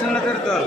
সুন্নতের দল।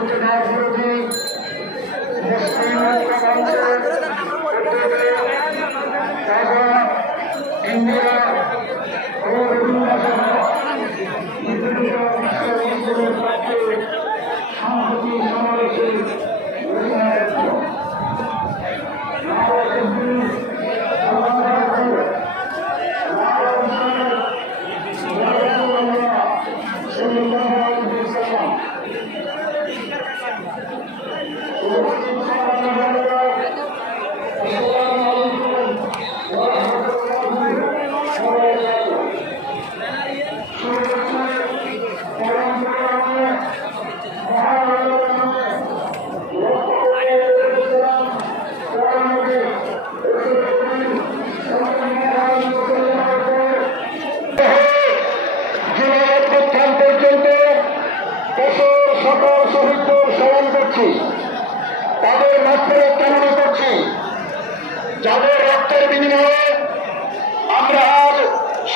Dr. Dr. Dr. Dr.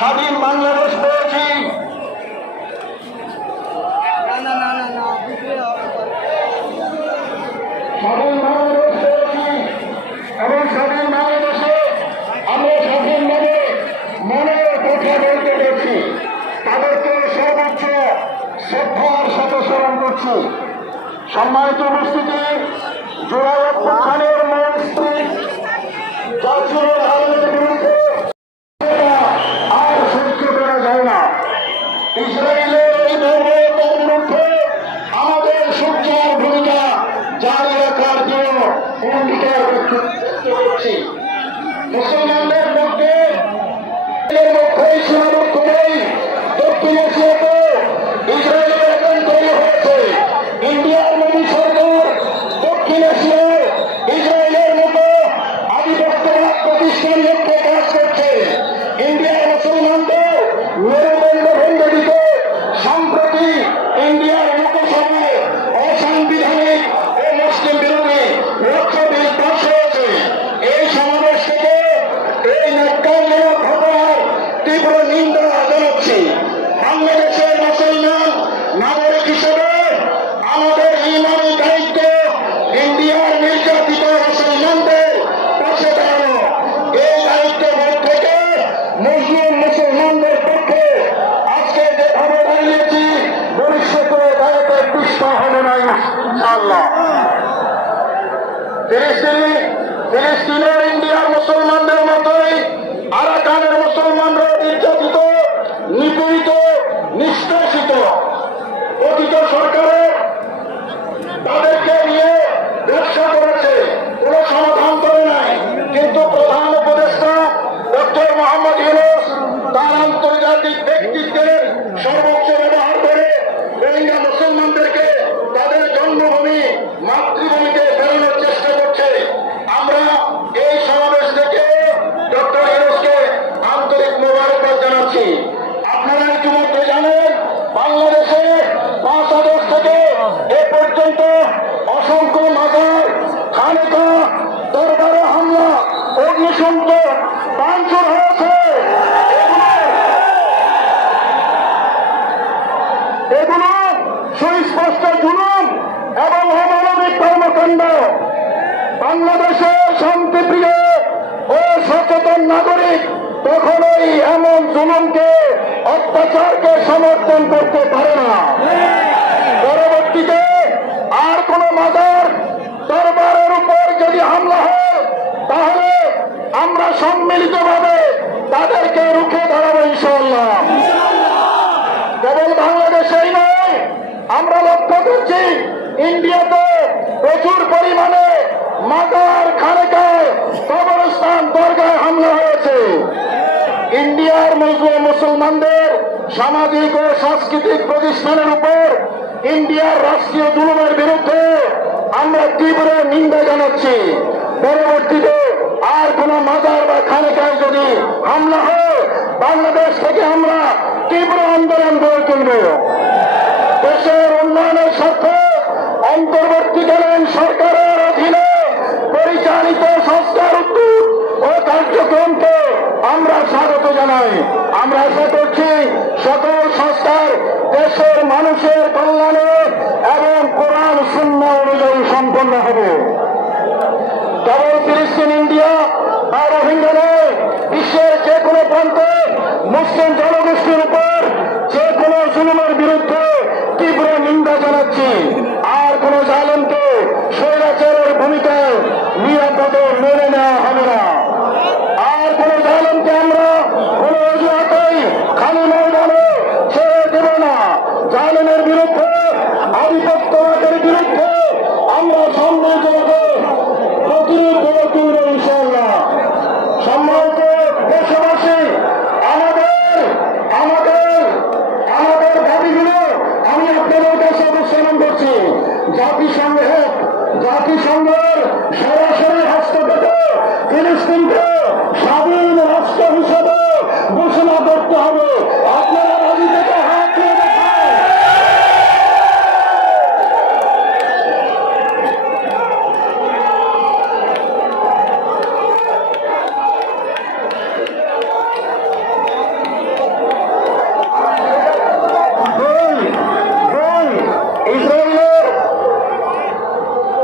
স্বাধীন বাংলাদেশ পেয়েছি স্বাধীন বাংলাদেশ পেয়েছি এবং স্বাধীন বাংলাদেশে আমরা স্বাধীনভাবে মনের কথা বলতে পেরেছি তাদেরকে সর্বোচ্চ শ্রদ্ধার সাথে স্মরণ করছি সম্মানিত উপস্থিতি জোড়াই অভ্যুত্থানের মূল স্ত্রী জাতীয় আইনের বিরুদ্ধে আর সহ্য করা যায় না ইসরায়েলের এই বর্বরতার বিরুদ্ধে আমাদের সূর্যের ভূমিকা জারি রাখার জন্য অঙ্গীকার ব্যক্ত করছি মুসলমানদের মধ্যে এর মধ্যেই সীমাবদ্ধ নেই দক্ষিণ এশিয়াতে ইসরায়েলের এখন তৈরি হয়েছে ইন্ডিয়ার মোদী সরকার দক্ষিণ এশিয়ায় ইসরায়েলের মতো আধিপত্যবাদ প্রতিষ্ঠান লক্ষ্যে কাজ করছে ইন্ডিয়ার মুসলমানদের মেরুদণ্ড ভেঙে দিতে সম্প্রতি ইন্ডিয়ার লোকসভায় অসাংবিধানিক ও মুসলিম বিরোধী লক্ষ্য বিল পাশ হয়েছে এই সমাবেশ থেকে এই ন্যাক্কারজনক ঘটনার তীব্র নিন্দা জানাচ্ছি বাংলাদেশের মুসলমান নাগরিক হিসেবে আমাদের ইমানি দায়িত্ব ইন্ডিয়ার নির্যাতিত মুসলমানদের পাশে দাঁড়ানো এই দায়িত্ব বোধ থেকে মুসলিম মুসলমানদের পক্ষে আজকে যেভাবে দাঁড়িয়েছি ভবিষ্যতে দায়িত্বে পিছপা হবে না ইনশাআল্লাহ। ফিলিস্তিনি ফিলিস্তিনের ইন্ডিয়ার মুসলমানদের মতোই, আরাকানের মুসলমানরা নির্যাতিত, নিপীড়িত, নিষ্কাশিত। অতীত সরকারের তাদেরকে নিয়ে ব্যবসা করেছে, কোনো সমাধান করে নাই। কিন্তু প্রধান উপদেষ্টা ডক্টর মোহাম্মদ ইউনুস তার আন্তর্জাতিক ব্যক্তিত্বের সর্বোচ্চ কখনোই এমন জুলুমকে, অত্যাচারকে সমর্থন করতে পারে না। পরবর্তীতে আর কোন মাদার দরবারের উপর যদি হামলা হয়, তাহলে আমরা সম্মিলিতভাবে তাদেরকে রুখে দাঁড়াবো ইনশাল্লাহ কেবল বাংলাদেশেই নয়, আমরা লক্ষ্য করছি, ইন্ডিয়াতে প্রচুর পরিমাণে মাদার খানেকায় কবরস্থান দরগায় হামলা হয়েছে। ইন্ডিয়ার মুসলিম মুসলমানদের সামাজিক ও সাংস্কৃতিক প্রতিষ্ঠানের উপর ইন্ডিয়ার রাষ্ট্রীয় জুলুমের বিরুদ্ধে আমরা তীব্র নিন্দা জানাচ্ছি। পরবর্তীতে আর কোন মাজার বা খানেকায় যদি হামলা হয়, বাংলাদেশ থেকে আমরা তীব্র আন্দোলন গড়ে তুলব। দেশের উন্নয়নের স্বার্থে অন্তর্বর্তীকালীন সরকারের জানাই আমরা আশা করছি সকল সংস্থার দেশের মানুষের কল্যাণে এবং কোরআন শূন্য অনুযায়ী সম্পন্ন হবে। তবে ফিলিস্তিন, ইন্ডিয়া বা রোহিঙ্গা নয় বিশ্বের যে কোনো প্রান্তে মুসলিম জনগোষ্ঠীর উপর যে কোনো জুলুমের বিরুদ্ধে তীব্র নিন্দা জানাচ্ছি। আর কোন জালেমকে স্বৈরাচারের ভূমিকায় নিরাপদে মেনে নেওয়া হবে না।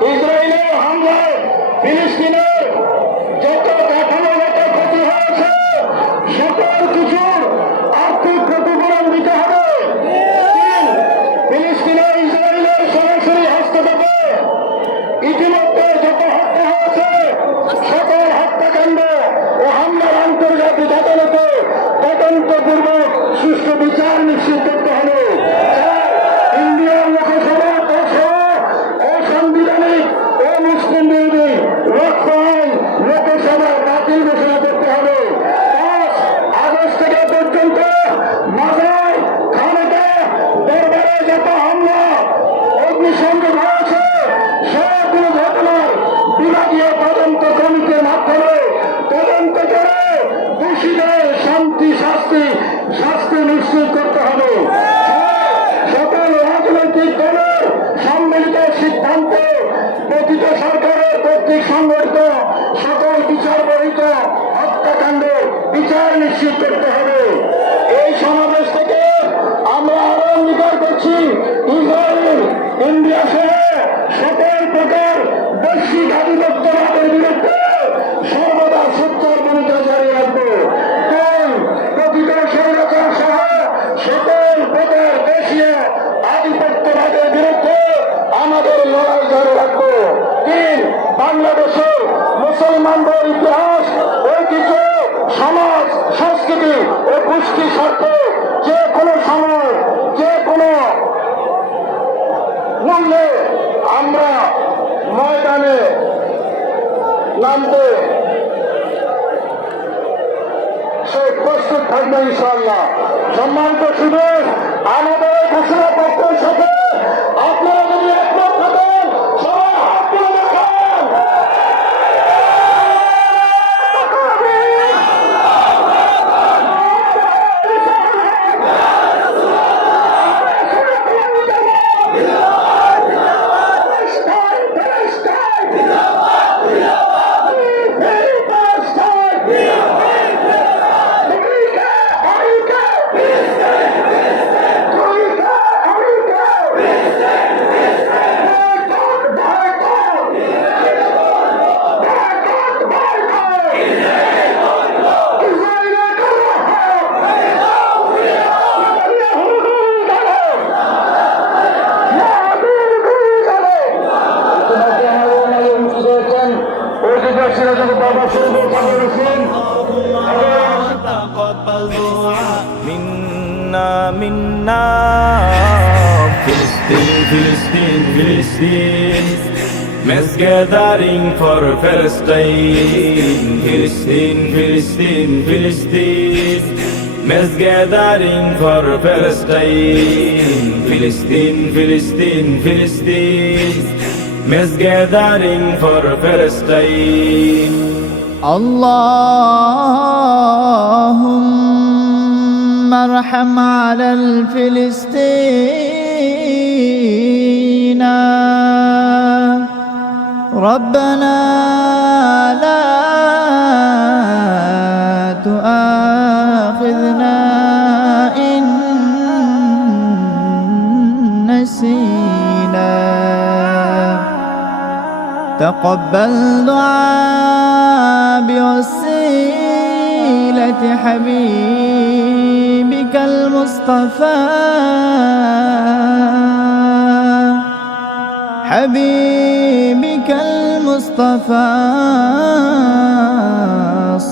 ইসরায়েলের হামলায় ফিলিস্তিনের বিচার নিশ্চিত করতে হবে। এই সমাবেশ থেকে আমরা আরও অঙ্গীকার করছি, ইসরায়েল ইন্ডিয়া সহ সকল প্রকার বৈশ্বিক আধিপত্যবাদের বিরুদ্ধে সর্বদা সত্তর ভূমিকা জারি রাখব। কোন প্রকৃত সংরক্ষণ সহ সকল প্রকার দেশীয় আধিপত্যবাদের বিরুদ্ধে আমাদের লড়াই জারি রাখব। তিন, বাংলাদেশের মুসলমানদের ইতিহাস ইনশাল্লাহ সম্মানিত শুধু gathering for Palestine. Philistine, Philistine, Philistine. Mass gathering for Palestine. Philistine, Philistine, Philistine. Mass gathering for Palestine. اللهم ارحم على الفلسطينيين ربنا لا تؤاخذنا إن نسينا. تقبل دعاء بوسيلة حبيبك المصطفى. حبيب المصطفى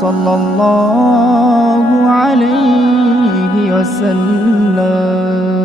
صلى الله عليه وسلم.